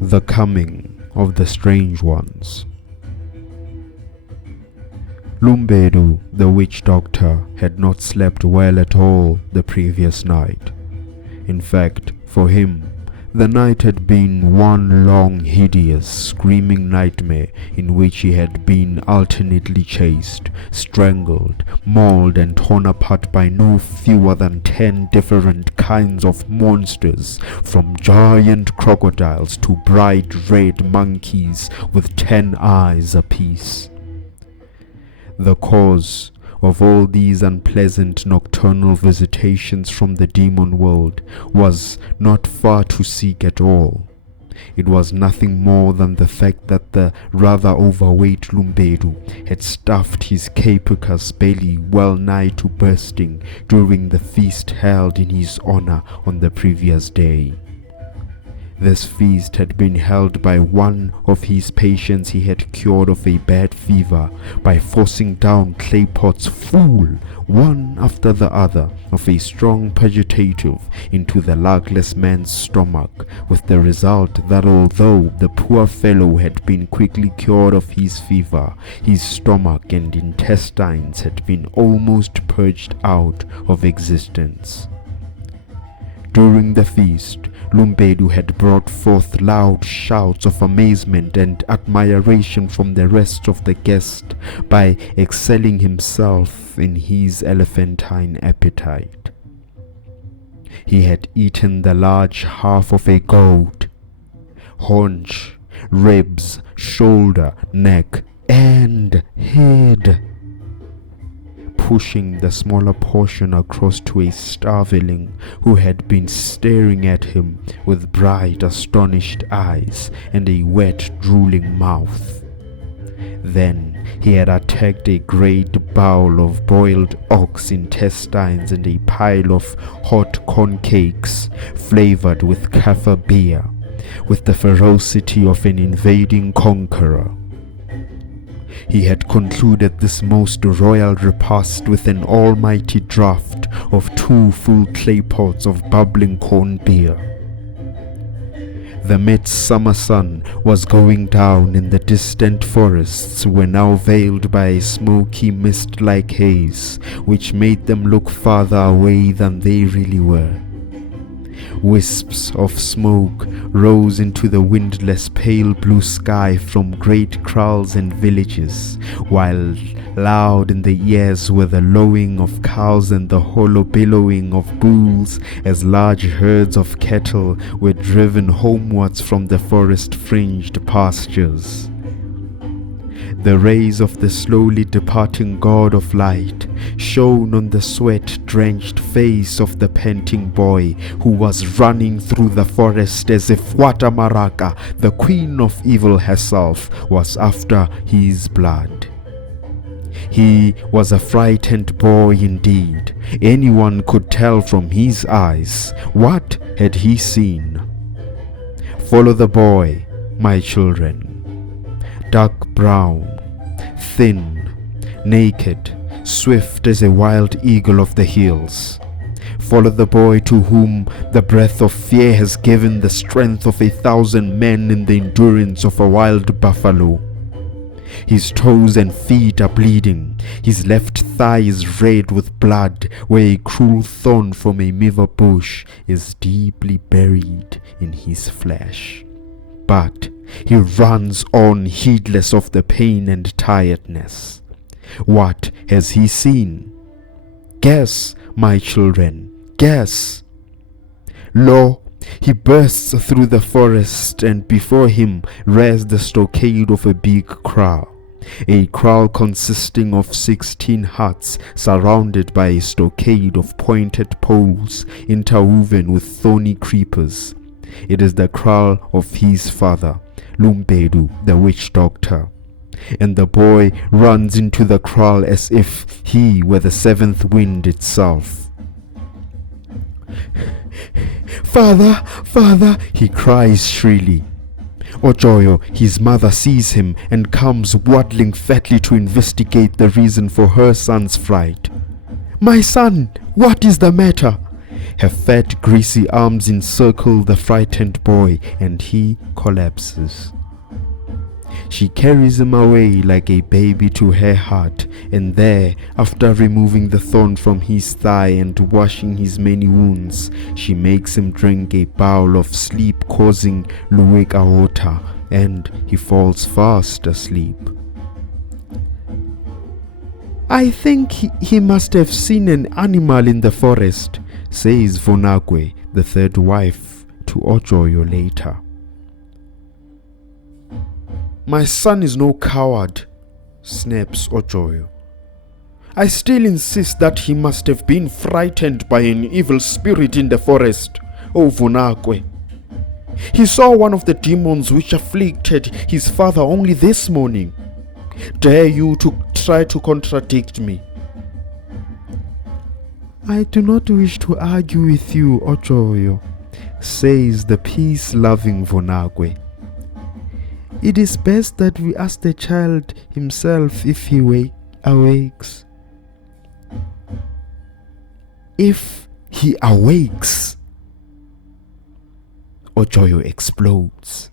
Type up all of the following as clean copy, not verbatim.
The coming of the strange ones. Lumbedu, the witch doctor, had not slept well at all the previous night. In fact, for him, the night had been one long, hideous, screaming nightmare in which he had been alternately chased, strangled, mauled and torn apart by no fewer than 10 different kinds of monsters, from giant crocodiles to bright red monkeys with 10 eyes apiece. The cause of all these unpleasant nocturnal visitations from the demon world was not far to seek at all. It was nothing more than the fact that the rather overweight Lumbedu had stuffed his capacious belly well nigh to bursting during the feast held in his honor on the previous day. This feast had been held by one of his patients he had cured of a bad fever by forcing down clay pots full, one after the other, of a strong purgative into the luckless man's stomach, with the result that although the poor fellow had been quickly cured of his fever, his stomach and intestines had been almost purged out of existence. During the feast, Lumbedu had brought forth loud shouts of amazement and admiration from the rest of the guests by excelling himself in his elephantine appetite. He had eaten the large half of a goat, haunch, ribs, shoulder, neck, and head, pushing the smaller portion across to a starveling who had been staring at him with bright, astonished eyes and a wet, drooling mouth. Then he had attacked a great bowl of boiled ox intestines and a pile of hot corn cakes flavored with kaffir beer, with the ferocity of an invading conqueror. He had concluded this most royal repast with an almighty draught of 2 full clay pots of bubbling corn beer. The midsummer sun was going down in the distant forests, were now veiled by a smoky mist-like haze, which made them look farther away than they really were. Wisps of smoke rose into the windless pale blue sky from great kraals and villages, while loud in the ears were the lowing of cows and the hollow bellowing of bulls as large herds of cattle were driven homewards from the forest-fringed pastures. The rays of the slowly departing god of light shone on the sweat-drenched face of the panting boy who was running through the forest as if Watamaraka, the queen of evil herself, was after his blood. He was a frightened boy indeed. Anyone could tell from his eyes. What had he seen? Follow the boy, my children. Dark brown, thin, naked, swift as a wild eagle of the hills. Follow the boy to whom the breath of fear has given the strength of 1,000 men and the endurance of a wild buffalo. His toes and feet are bleeding. His left thigh is red with blood, where a cruel thorn from a miva bush is deeply buried in his flesh. But he runs on, heedless of the pain and tiredness. What has he seen? Guess, my children, guess. Lo, he bursts through the forest, and before him rests the stockade of a big kraal. A kraal consisting of 16 huts surrounded by a stockade of pointed poles interwoven with thorny creepers. It is the kraal of his father, Lumbedu, the witch doctor. And the boy runs into the kraal as if he were the 7th wind itself. "Father, father," he cries shrilly. Ojoyo, his mother, sees him and comes waddling fatly to investigate the reason for her son's fright. "My son, what is the matter?" Her fat, greasy arms encircle the frightened boy, and he collapses. She carries him away like a baby to her heart, and there, after removing the thorn from his thigh and washing his many wounds, she makes him drink a bowl of sleep-causing luweka water, and he falls fast asleep. "I think he must have seen an animal in the forest," says Vonakwe, the third wife, to Ojoyo later. "My son is no coward," snaps Ojoyo. "I still insist that he must have been frightened by an evil spirit in the forest, oh Vonakwe. He saw one of the demons which afflicted his father only this morning. Dare you to try to contradict me?" "I do not wish to argue with you, Ojoyo," says the peace-loving Vonakwe. "It is best that we ask the child himself if he awakes." "If he awakes," Ojoyo explodes.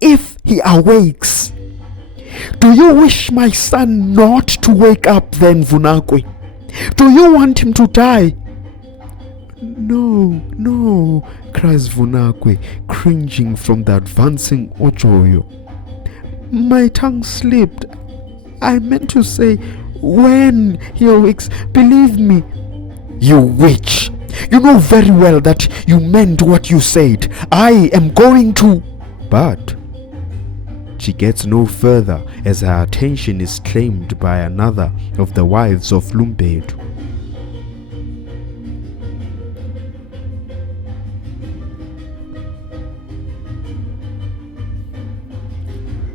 "If he awakes, do you wish my son not to wake up then, Vonakwe? Do you want him to die?" No, no, cries Vonakwe, cringing from the advancing Ojoyo. "My tongue slipped. I meant to say, when he awakes, believe me." "You witch! You know very well that you meant what you said. I am going to..." But she gets no further as her attention is claimed by another of the wives of Lumbedu.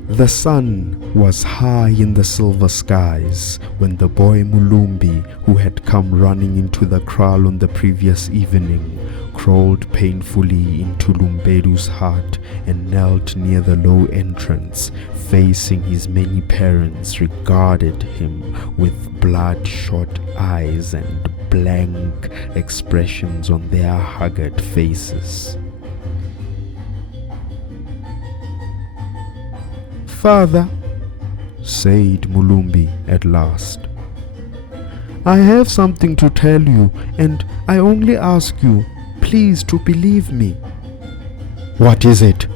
The sun was high in the silver skies when the boy Mulumbi, who had come running into the kraal on the previous evening, crawled painfully into Lumbedu's hut and knelt near the low entrance, facing his many parents, regarded him with bloodshot eyes and blank expressions on their haggard faces. "Father," said Mulumbi at last, "I have something to tell you, and I only ask you, please, to believe me." "What is it?"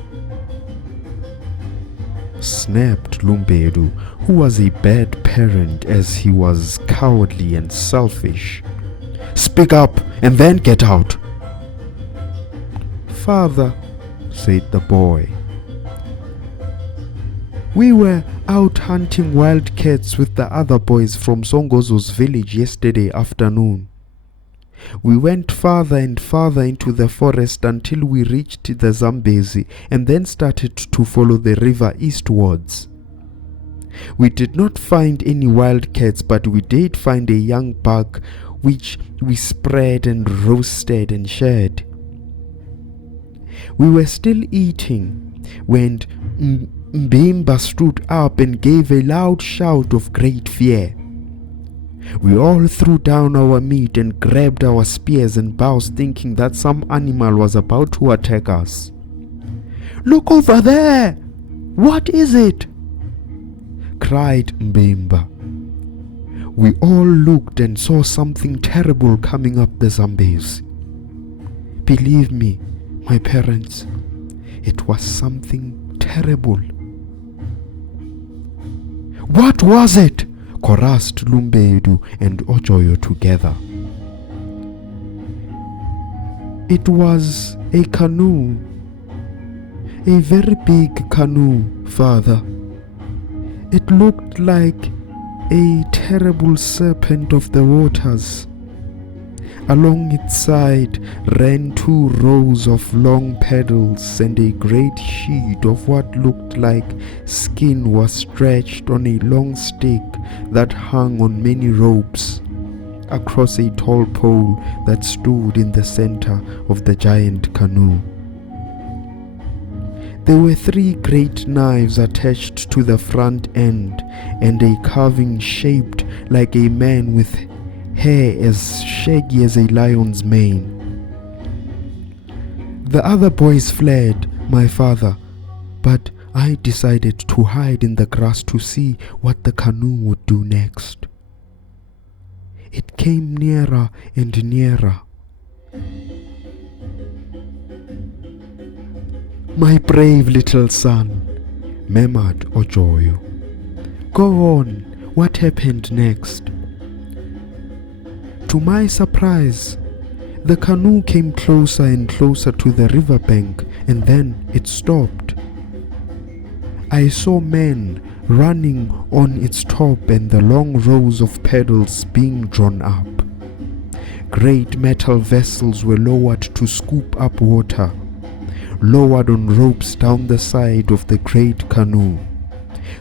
snapped Lumbedu, who was a bad parent as he was cowardly and selfish. "Speak up and then get out." "Father," said the boy, "we were out hunting wild cats with the other boys from Songozo's village yesterday afternoon. We went farther and farther into the forest until we reached the Zambezi and then started to follow the river eastwards. We did not find any wild cats, but we did find a young buck which we spread and roasted and shared. We were still eating when Mbimba stood up and gave a loud shout of great fear. We all threw down our meat and grabbed our spears and bows, thinking that some animal was about to attack us. "Look over there! What is it?" cried Mbimba. We all looked and saw something terrible coming up the Zambezi. Believe me, my parents, it was something terrible. "What was it?" chorused Lumbedu and Ojoyo together. "It was a canoe. A very big canoe, Father. It looked like a terrible serpent of the waters. Along its side ran 2 rows of long paddles, and a great sheet of what looked like skin was stretched on a long stick that hung on many ropes across a tall pole that stood in the center of the giant canoe. There were 3 great knives attached to the front end, and a carving shaped like a man with hair as shaggy as a lion's mane. The other boys fled, my father, but I decided to hide in the grass to see what the canoe would do next. It came nearer and nearer. My brave little son, murmured Ojoyo. Go on, what happened next? To my surprise, the canoe came closer and closer to the riverbank, and then it stopped. I saw men running on its top and the long rows of paddles being drawn up. Great metal vessels were lowered to scoop up water, lowered on ropes down the side of the great canoe.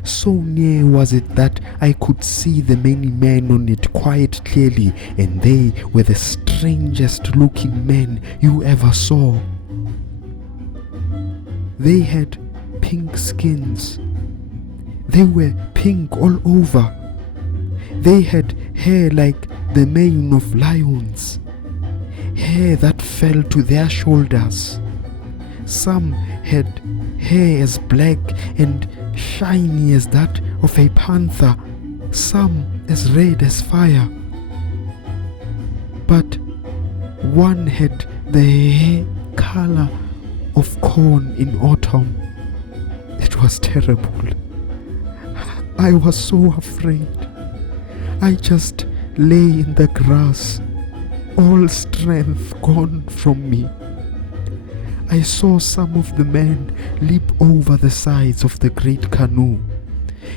So near was it that I could see the many men on it quite clearly, and they were the strangest looking men you ever saw. They had pink skins. They were pink all over. They had hair like the mane of lions, hair that fell to their shoulders. Some had hair as black and shiny as that of a panther, some as red as fire. But one had the hair color of corn in autumn. It was terrible. I was so afraid. I just lay in the grass, all strength gone from me. I saw some of the men leap over the sides of the great canoe.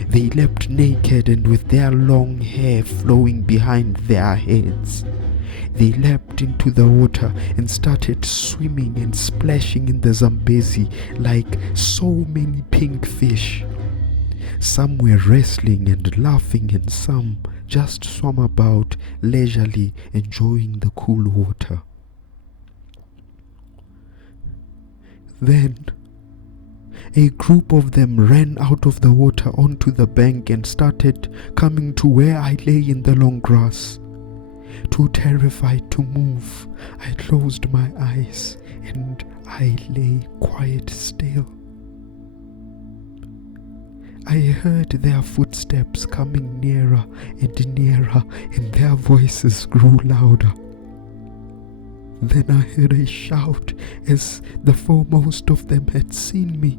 They leapt naked and with their long hair flowing behind their heads. They leapt into the water and started swimming and splashing in the Zambezi like so many pink fish. Some were wrestling and laughing, and some just swam about leisurely, enjoying the cool water. Then a group of them ran out of the water onto the bank and started coming to where I lay in the long grass. Too terrified to move, I closed my eyes and I lay quite still. I heard their footsteps coming nearer and nearer, and their voices grew louder. Then I heard a shout as the foremost of them had seen me.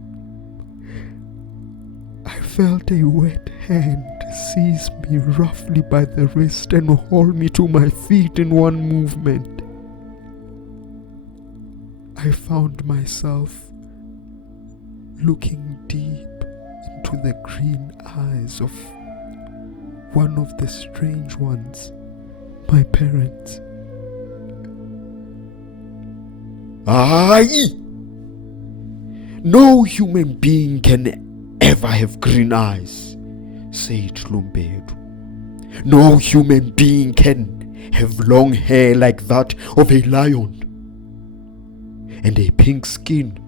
I felt a wet hand seize me roughly by the wrist and haul me to my feet in one movement. I found myself looking deep into the green eyes of one of the strange ones, my parents. Aye! No human being can ever have green eyes, said Lumbedu. No human being can have long hair like that of a lion and a pink skin.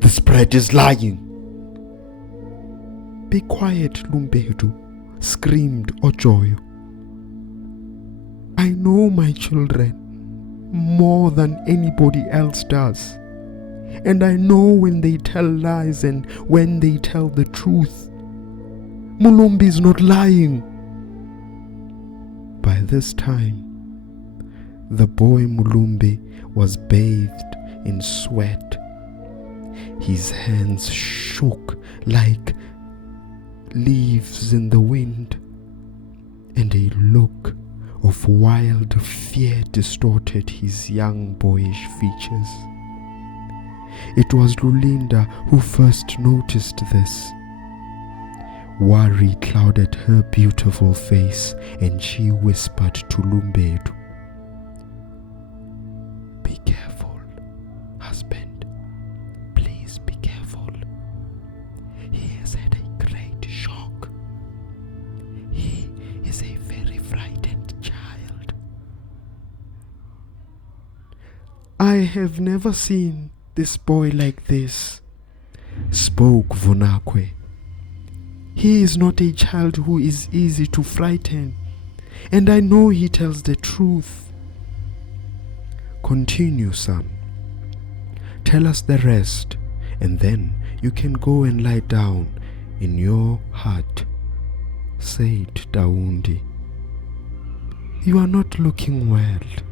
The spread is lying. Be quiet, Lumbedu, screamed Ojoyo. I know my children more than anybody else does. And I know when they tell lies and when they tell the truth. Mulumbi is not lying. By this time, the boy Mulumbi was bathed in sweat. His hands shook like leaves in the wind, and a look of wild fear distorted his young boyish features. It was Lulinda who first noticed this. Worry clouded her beautiful face, and she whispered to Lumbedu, "Be careful, husband. Please be careful. He has had a great shock. He is a very frightened child." "I have never seen this boy like this," spoke Vunakwe. "He is not a child who is easy to frighten, and I know he tells the truth." "Continue, son," Tell us the rest, and then you can go and lie down in your hut, said Daundi. You are not looking well.